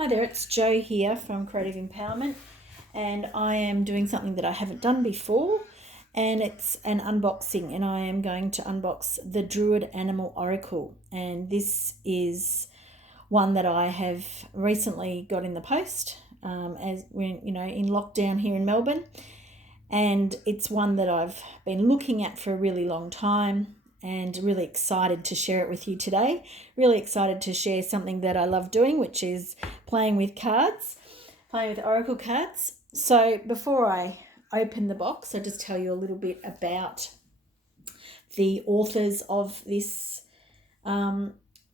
Hi there, it's Jo here from Creative Empowerment, and I am doing something that I haven't done before, and it's an unboxing, and I am going to unbox the Druid Animal Oracle, and this is one that I have recently got in the post as we're in lockdown here in Melbourne, and it's one that I've been looking at for a really long time and really excited to share it with you today. Really excited to share something that I love doing, which is playing with cards, playing with oracle cards. So before I open the box, I'll just tell you a little bit about the authors of this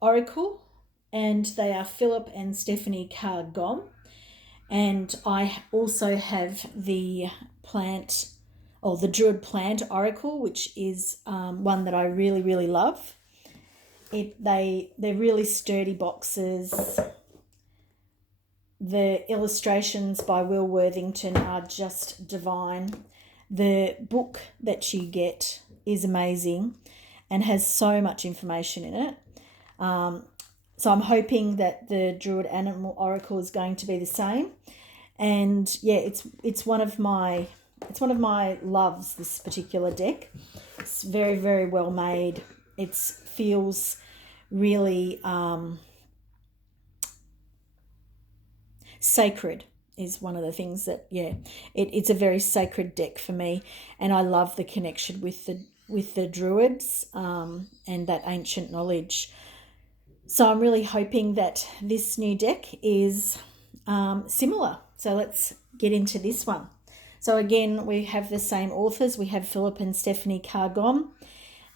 oracle, and they are Philip and Stephanie Carr-Gomm. And I also have the the Druid Plant Oracle, which is one that I really, really love. They're really sturdy boxes. The illustrations by Will Worthington are just divine. The book that you get is amazing and has so much information in it. So I'm hoping that the Druid Animal Oracle is going to be the same. And yeah, it's one of my loves, this particular deck. It's very, very well made. It feels really sacred is one of the things that, it's a very sacred deck for me, and I love the connection with the Druids and that ancient knowledge. So I'm really hoping that this new deck is similar. So let's get into this one. So again, we have the same authors. We have Philip and Stephanie Carr-Gomm,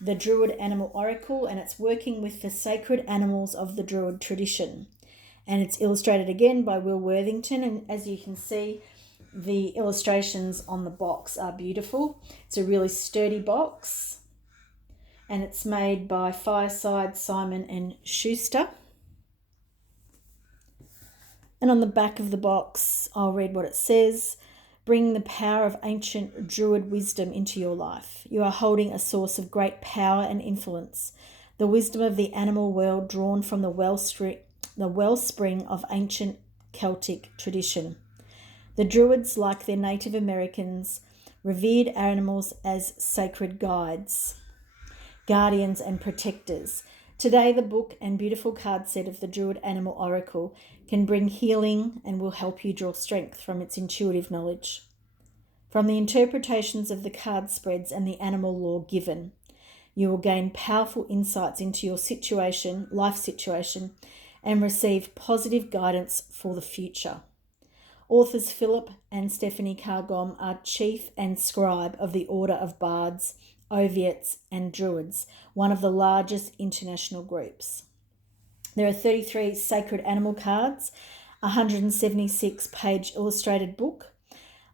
the Druid Animal Oracle, and it's working with the sacred animals of the Druid tradition. And it's illustrated again by Will Worthington. And as you can see, the illustrations on the box are beautiful. It's a really sturdy box. And it's made by Fireside, Simon and Schuster. And on the back of the box, I'll read what it says. Bring the power of ancient Druid wisdom into your life. You are holding a source of great power and influence, the wisdom of the animal world drawn from the wellspring of ancient Celtic tradition. The Druids, like their Native Americans, revered animals as sacred guides, guardians and protectors. Today, the book and beautiful card set of the Druid Animal Oracle can bring healing and will help you draw strength from its intuitive knowledge. From the interpretations of the card spreads and the animal lore given, you will gain powerful insights into your life situation, and receive positive guidance for the future. Authors Philip and Stephanie Carr-Gomm are chief and scribe of the Order of Bards, Oviates and Druids, one of the largest international groups. There are 33 sacred animal cards, a 176-page illustrated book,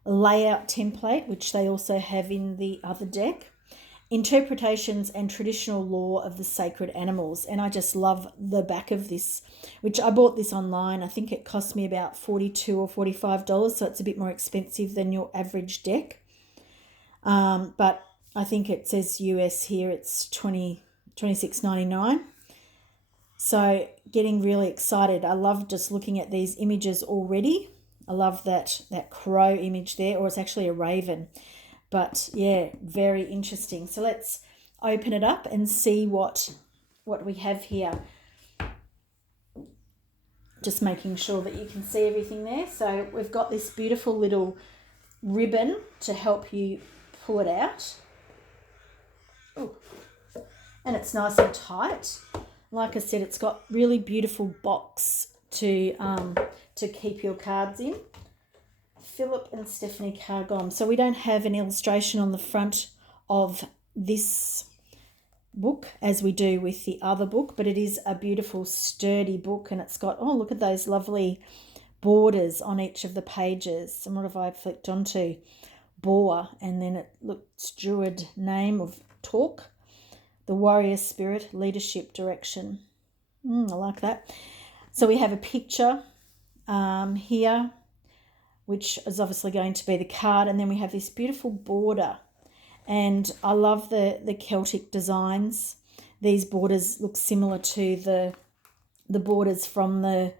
a layout template, which they also have in the other deck, interpretations and traditional lore of the sacred animals. And I just love the back of this, which I bought this online. I think it cost me about $42 or $45, so it's a bit more expensive than your average deck. But I think it says US here, it's $26.99. So getting really excited. I love just looking at these images already. I love that crow image there, or it's actually a raven. But yeah, very interesting. So let's open it up and see what we have here. Just making sure that you can see everything there. So we've got this beautiful little ribbon to help you pull it out. Ooh. And it's nice and tight. Like I said, it's got really beautiful box to keep your cards in. Philip and Stephanie Carr-Gomm. So we don't have an illustration on the front of this book as we do with the other book, but it is a beautiful sturdy book, and it's got, look at those lovely borders on each of the pages. And what have I flicked onto? Boar, and then it looks Druid name of talk, the warrior spirit, leadership, direction. I like that. So we have a picture here, which is obviously going to be the card, and then we have this beautiful border. And I love the Celtic designs. These borders look similar to the borders from the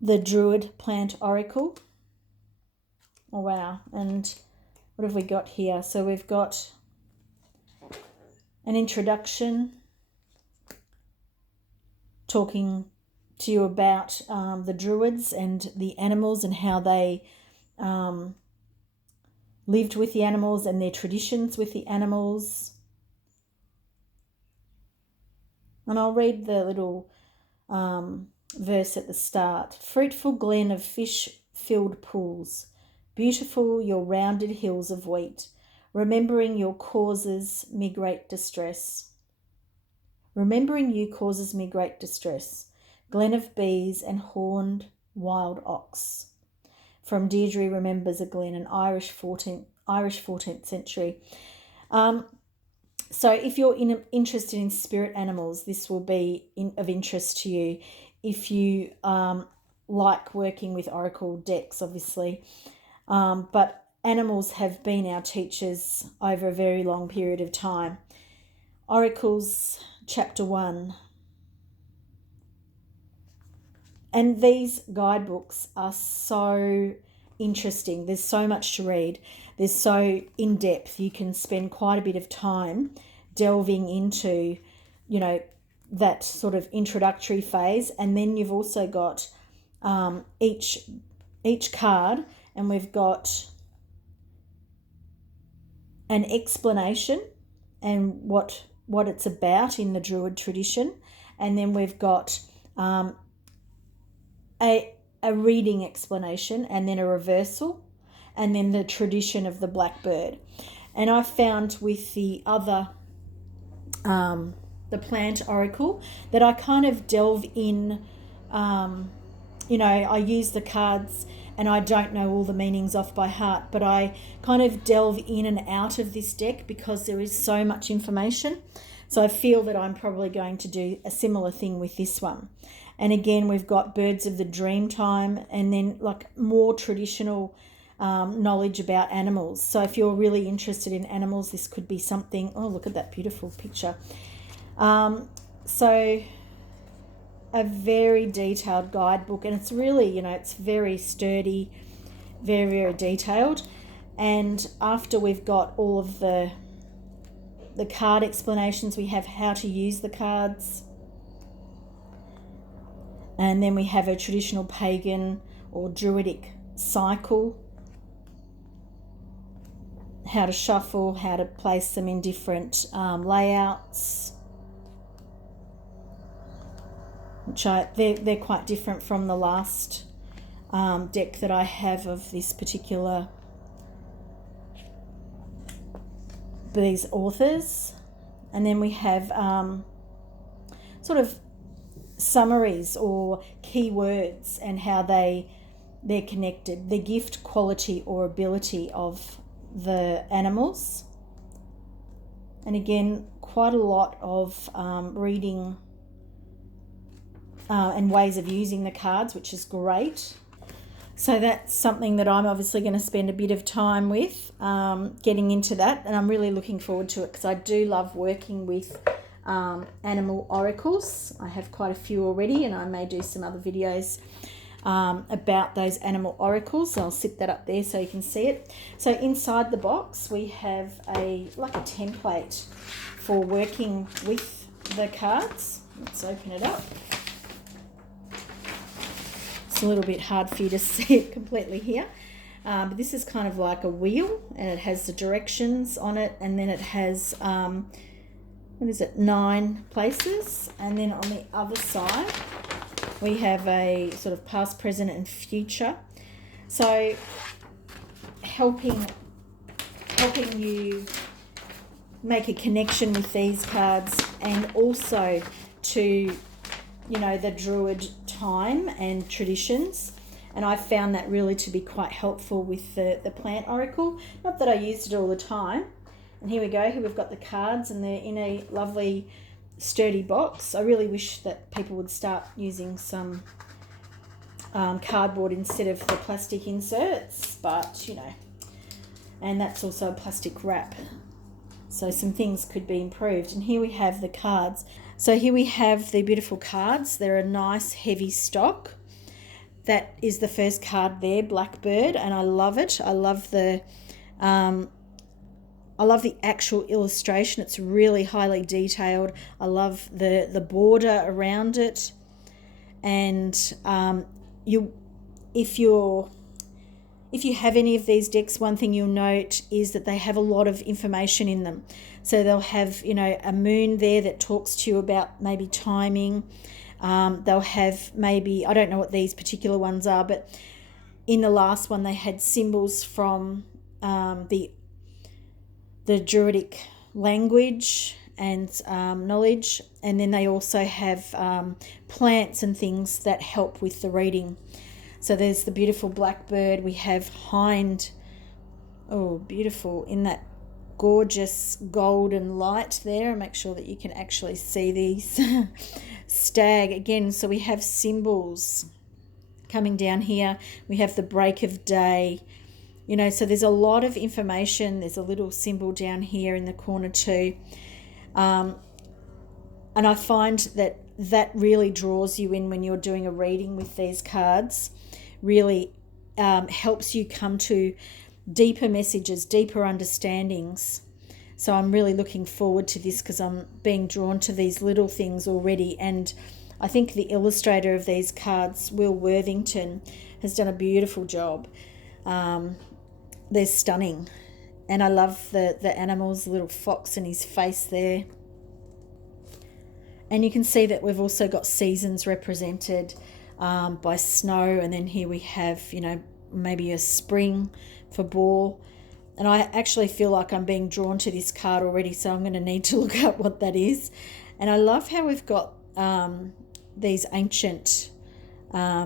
the Druid Plant Oracle. Oh, wow. And what have we got here? So we've got an introduction talking to you about the Druids and the animals and how they lived with the animals and their traditions with the animals. And I'll read the little verse at the start. Fruitful glen of fish-filled pools, beautiful your rounded hills of wheat, remembering your causes me great distress. Remembering you causes me great distress. Glen of bees and horned wild ox. From Deirdre Remembers a Glen, an Irish 14th century. So if you're interested in spirit animals, this will be of interest to you. If you like working with oracle decks, obviously. But animals have been our teachers over a very long period of time. Oracles, Chapter 1. And these guidebooks are so interesting. There's so much to read. They're so in-depth. You can spend quite a bit of time delving into, you know, that sort of introductory phase. And then you've also got each card, and we've got an explanation and what it's about in the Druid tradition. And then we've got a reading explanation, and then a reversal, and then the tradition of the blackbird. And I found with the other, the plant oracle, that I kind of delve in, I use the cards and I don't know all the meanings off by heart, but I kind of delve in and out of this deck because there is so much information. So I feel that I'm probably going to do a similar thing with this one. And again, we've got Birds of the Dreamtime, and then like more traditional knowledge about animals. So if you're really interested in animals, this could be something. Oh, look at that beautiful picture. So a very detailed guidebook, and it's really, it's very sturdy, very, very detailed. And after we've got all of the card explanations, we have how to use the cards. And then we have a traditional pagan or druidic cycle, how to shuffle, how to place them in different layouts, which they're quite different from the last deck that I have of this particular, these authors. And then we have sort of summaries or keywords and how they're connected, the gift, quality or ability of the animals. And again, quite a lot of reading and ways of using the cards, which is great. So that's something that I'm obviously going to spend a bit of time with, getting into that, and I'm really looking forward to it because I do love working with animal oracles. I have quite a few already, and I may do some other videos about those animal oracles. So I'll sit that up there so you can see it. So inside the box we have a template for working with the cards. Let's open it up. It's a little bit hard for you to see it completely here, but this is kind of like a wheel, and it has the directions on it, and then it has 9 places, and then on the other side we have a sort of past, present and future, so helping you make a connection with these cards, and also to the Druid time and traditions. And I found that really to be quite helpful with the plant oracle. Not that I used it all the time. And here we go. Here we've got the cards, and they're in a lovely sturdy box. I really wish that people would start using some cardboard instead of the plastic inserts, but and that's also a plastic wrap. So some things could be improved. And here we have the cards. So here we have the beautiful cards. They're a nice heavy stock. that is the first card there, Blackbird, and I love it. I love the actual illustration. It's really highly detailed. I love the border around it. And if you have any of these decks, one thing you'll note is that they have a lot of information in them. So they'll have, a moon there that talks to you about maybe timing. They'll have maybe, I don't know what these particular ones are, but in the last one they had symbols from the Druidic language and knowledge, and then they also have plants and things that help with the reading. So there's the beautiful blackbird. We have hind, oh beautiful, in that gorgeous golden light there. Make sure that you can actually see these. Stag again, so we have symbols coming down here. We have the break of day, so there's a lot of information. There's a little symbol down here in the corner too, and I find that really draws you in when you're doing a reading with these cards. Really helps you come to deeper messages, deeper understandings. So I'm really looking forward to this because I'm being drawn to these little things already. And I think the illustrator of these cards, Will Worthington, has done a beautiful job. They're stunning. And I love the animals, the little fox and his face there. And you can see that we've also got seasons represented by snow. And then here we have, maybe a spring for boar. And I actually feel like I'm being drawn to this card already, so I'm going to need to look up what that is. And I love how we've got these ancient, I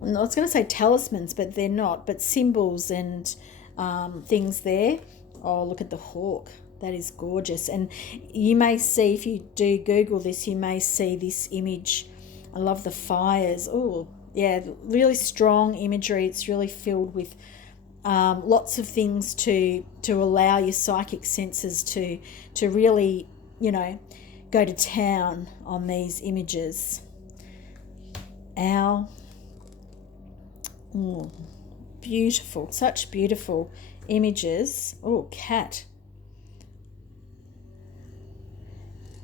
was going to say talismans, but they're not, but symbols and things there. Oh, look at the hawk. That is gorgeous. And you may see, if you do Google this, you may see this image. I love the fires. Oh, yeah, really strong imagery. It's really filled with lots of things to allow your psychic senses to really, go to town on these images. Owl. Oh, beautiful. Such beautiful images. Oh, cat.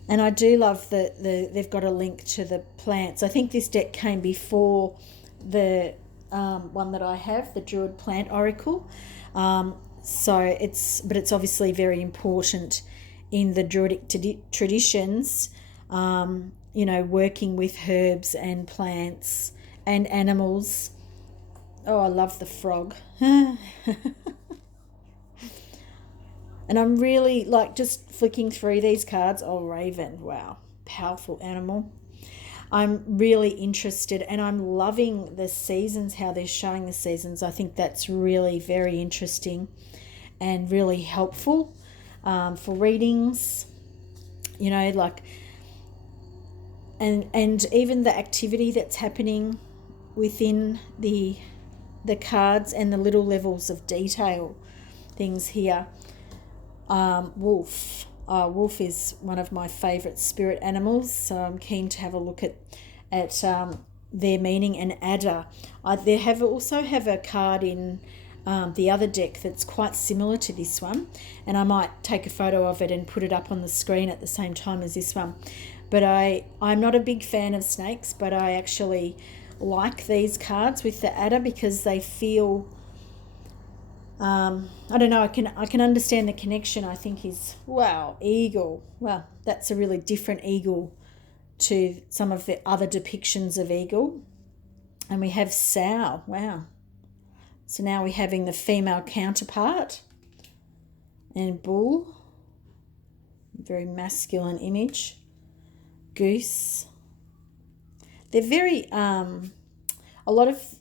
And I do love that they've got a link to the plants. I think this deck came before the one that I have, the Druid Plant Oracle. So it's obviously very important in the Druidic traditions, working with herbs and plants and animals. Oh, I love the frog. And I'm really just flicking through these cards. Oh, raven. Wow. Powerful animal. I'm really interested, and I'm loving the seasons, how they're showing the seasons. I think that's really very interesting and really helpful for readings, and even the activity that's happening within the cards and the little levels of detail things here. Wolf. Wolf is one of my favourite spirit animals, so I'm keen to have a look at their meaning. And adder. They also have a card in the other deck that's quite similar to this one, and I might take a photo of it and put it up on the screen at the same time as this one. But I'm not a big fan of snakes, but I actually like these cards with the adder because they feel... I don't know, I can understand the connection. I think is, wow, eagle. Well, that's a really different eagle to some of the other depictions of eagle. And we have sow. Wow. So now we're having the female counterpart. And bull. Very masculine image. Goose. They're very a lot of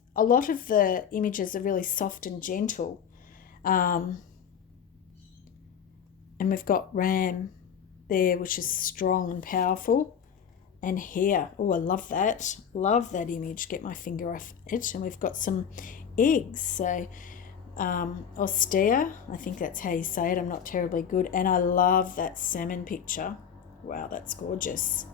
the images are really soft and gentle. And we've got ram there, which is strong and powerful. And hare. Oh, I love that. Love that image. Get my finger off it. And we've got some eggs. So austere, I think that's how you say it. I'm not terribly good. And I love that salmon picture. Wow, that's gorgeous.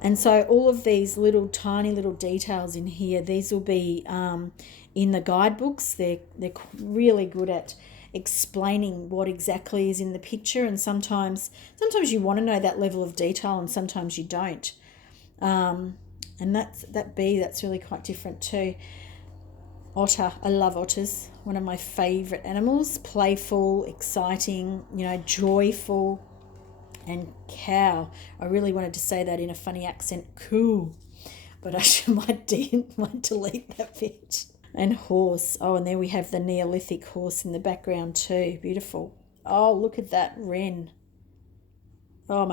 And so all of these little tiny little details in here, these will be in the guidebooks. They're really good at explaining what exactly is in the picture, and sometimes you want to know that level of detail and sometimes you don't. And that's really quite different too. Otter, I love otters. One of my favourite animals. Playful, exciting, joyful. And cow, I really wanted to say that in a funny accent, cool, but I might delete that bit. And horse, and there we have the Neolithic horse in the background too, beautiful. Oh, look at that wren. Oh,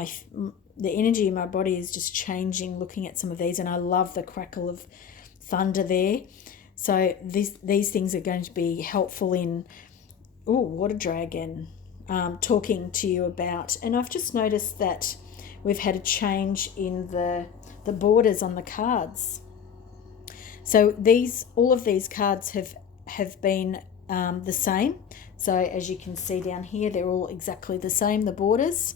the energy in my body is just changing looking at some of these, and I love the crackle of thunder there. So these things are going to be helpful in, water dragon, talking to you about. And I've just noticed that we've had a change in the borders on the cards. So all of these cards have been the same. So as you can see down here, they're all exactly the same, the borders.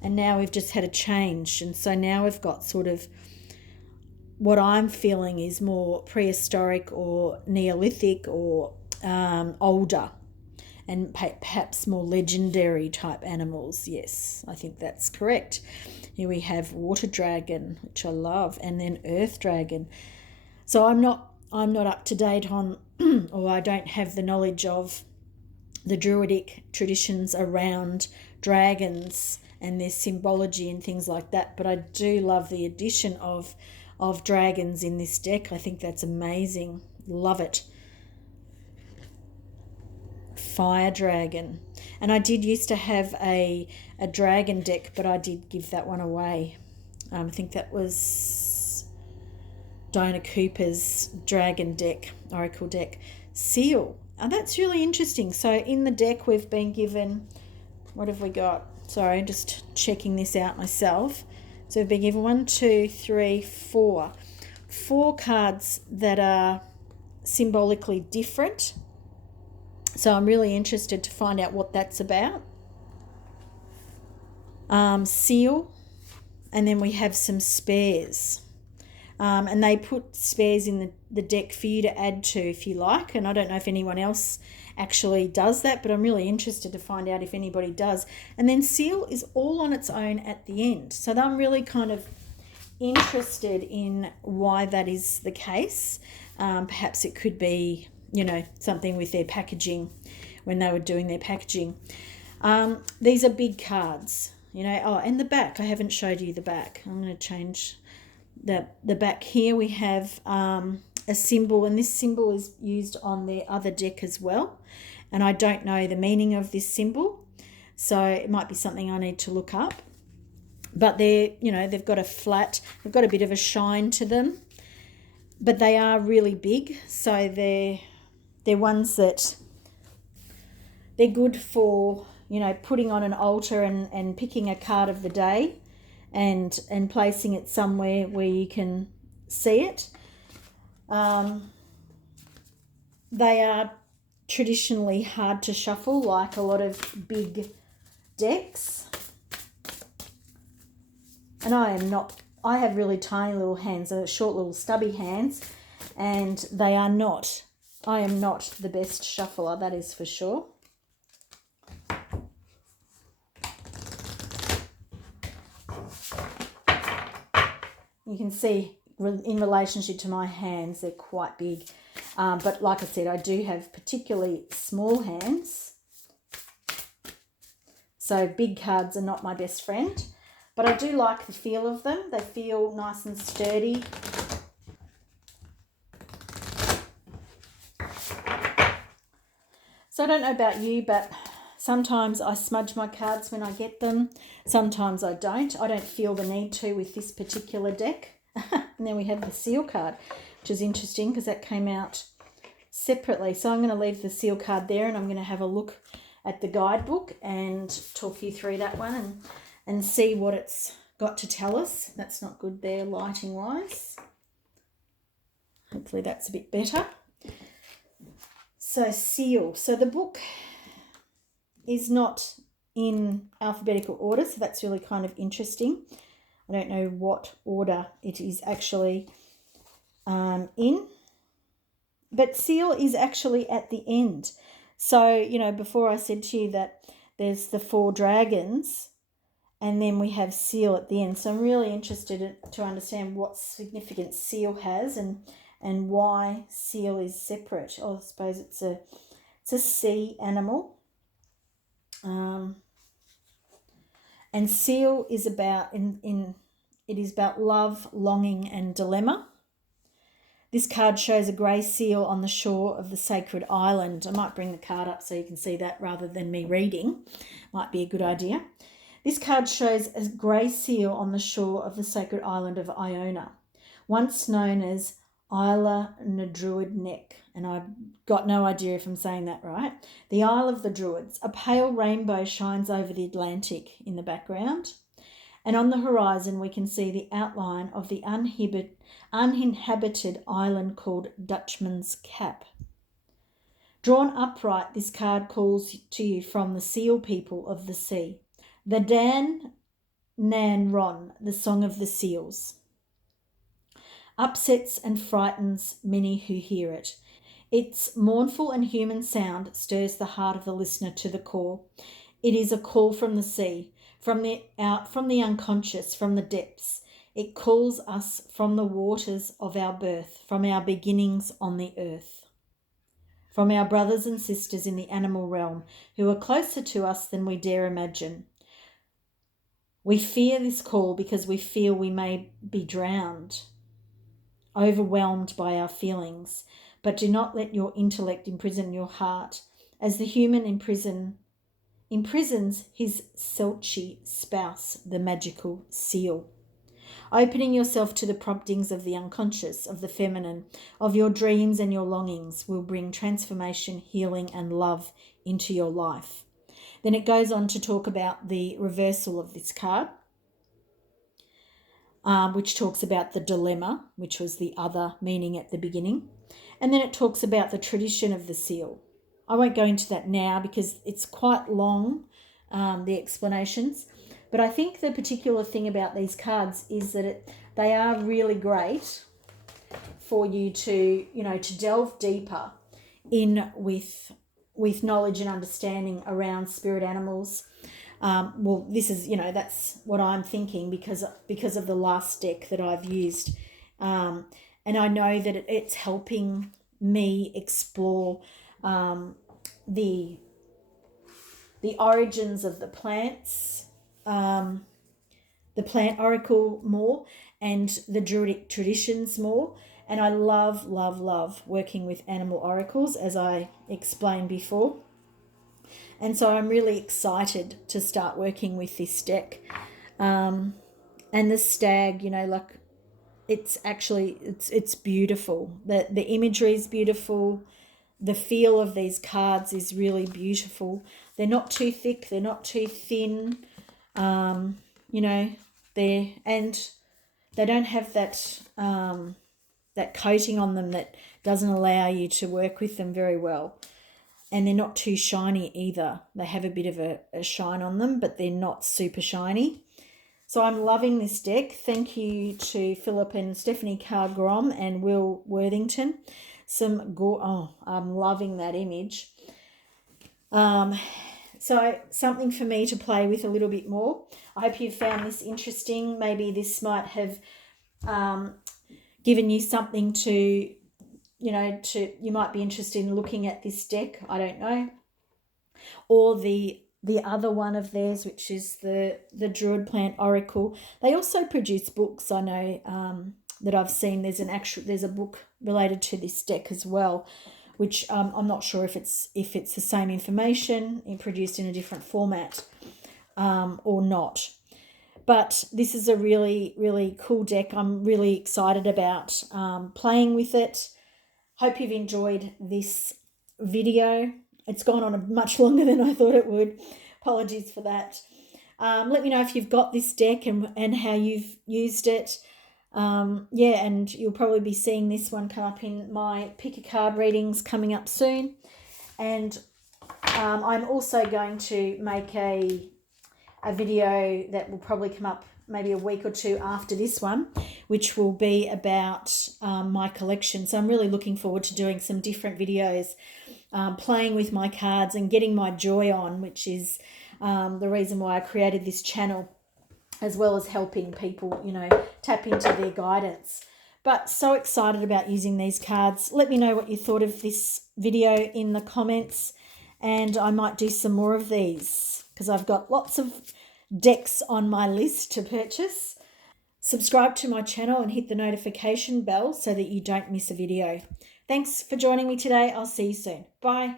And now we've just had a change. And so now we've got sort of what I'm feeling is more prehistoric or Neolithic or older, and perhaps more legendary type animals. Yes, I think that's correct. Here we have water dragon, which I love, and then earth dragon. So I'm not up to date on, or I don't have the knowledge of the Druidic traditions around dragons and their symbology and things like that. But I do love the addition of dragons in this deck. I think that's amazing. Love it. Fire dragon. And I did used to have a dragon deck, but I did give that one away. I think that was Diana Cooper's dragon deck, oracle deck. Seal. That's really interesting. So in the deck we've been given, what have we got? Sorry, just checking this out myself. So we've been given 1, 2, 3, 4. 4 cards that are symbolically different. So I'm really interested to find out what that's about. Seal. And then we have some spares. And they put spares in the deck for you to add to if you like. And I don't know if anyone else actually does that, but I'm really interested to find out if anybody does. And then seal is all on its own at the end. So I'm really kind of interested in why that is the case. Perhaps it could be, something with their packaging when they were doing their packaging. These are big cards, and the back. I haven't showed you the back. I'm going to change the back here. We have a symbol, and this symbol is used on the other deck as well. And I don't know the meaning of this symbol, so it might be something I need to look up. But they've got they've got a bit of a shine to them, but they are really big. So they're ones that they're good for, putting on an altar and picking a card of the day and placing it somewhere where you can see it. They are traditionally hard to shuffle, like a lot of big decks. And I have really tiny little hands, short little stubby hands, and I am not the best shuffler, that is for sure. You can see in relationship to my hands, they're quite big. But like I said, I do have particularly small hands. So big cards are not my best friend. But I do like the feel of them. They feel nice and sturdy. So I don't know about you, but sometimes I smudge my cards when I get them. Sometimes I don't. I don't feel the need to with this particular deck. And then we have the seal card, which is interesting because that came out separately. So I'm going to leave the seal card there, and I'm going to have a look at the guidebook and talk you through that one and see what it's got to tell us. That's not good there lighting wise. Hopefully that's a bit better. So seal. So the book is not in alphabetical order, so that's really kind of interesting. I don't know what order it is actually in, but seal is actually at the end. So, you know, before I said to you that there's the 4 dragons and then we have seal at the end. So I'm really interested to understand what significance seal has and why seal is separate. Oh, I suppose it's a sea animal. And seal is about it is about love, longing, and dilemma. This card shows a grey seal on the shore of the sacred island. I might bring the card up so you can see that rather than me reading. Might be a good idea. This card shows a grey seal on the shore of the sacred island of Iona, once known as Isla na Druid Neck. And I've got no idea if I'm saying that right. The Isle of the Druids. A pale rainbow shines over the Atlantic in the background. And on the horizon, we can see the outline of the uninhabited island called Dutchman's Cap. Drawn upright, this card calls to you from the seal people of the sea. The Dan Nan Ron, the song of the seals. Upsets and frightens many who hear it. Its mournful and human sound stirs the heart of the listener to the core. It is a call from the sea, from the unconscious, from the depths. It calls us from the waters of our birth, from our beginnings on the earth, from our brothers and sisters in the animal realm who are closer to us than we dare imagine. We fear this call because we feel we may be drowned, overwhelmed by our feelings, but do not let your intellect imprison your heart, as the human imprisons his Celtic spouse, the magical seal. Opening yourself to the promptings of the unconscious, of the feminine, of your dreams and your longings will bring transformation, healing, and love into your life. Then it goes on to talk about the reversal of this card, which talks about the dilemma, which was the other meaning at the beginning. And then it talks about the tradition of the seal. I won't go into that now because it's quite long, the explanations. But I think the particular thing about these cards is that they are really great for you to, to delve deeper in with knowledge and understanding around spirit animals. Well, this is, that's what I'm thinking because of the last deck that I've used. And I know that it's helping me explore the origins of the plants, the plant oracle more, and the Druidic traditions more. And I love, love, love working with animal oracles, as I explained before. And so I'm really excited to start working with this deck. And the stag, it's actually, it's beautiful. The imagery is beautiful. The feel of these cards is really beautiful. They're not too thick. They're not too thin. They don't have that that coating on them that doesn't allow you to work with them very well. And they're not too shiny either. They have a bit of a shine on them, but they're not super shiny. So I'm loving this deck. Thank you to Philip and Stephanie Carr-Grom and Will Worthington. I'm loving that image. So something for me to play with a little bit more. I hope you found this interesting. Maybe this might have given you something to, you might be interested in looking at this deck. I don't know. Or the other one of theirs, which is the Druid Plant Oracle. They also produce books. I know that I've seen. There's a book related to this deck as well, which I'm not sure if it's the same information produced in a different format or not. But this is a really, really cool deck. I'm really excited about playing with it. Hope you've enjoyed this video. It's gone on much longer than I thought it would. Apologies for that. Let me know if you've got this deck and how you've used it. And you'll probably be seeing this one come up in my pick a card readings coming up soon. And I'm also going to make a video that will probably come up maybe a week or two after this one, which will be about my collection. So I'm really looking forward to doing some different videos, playing with my cards and getting my joy on, which is the reason why I created this channel, as well as helping people, tap into their guidance. But so excited about using these cards. Let me know what you thought of this video in the comments, and I might do some more of these because I've got lots of decks on my list to purchase. Subscribe to my channel and hit the notification bell so that you don't miss a video. Thanks for joining me today. I'll see you soon. Bye.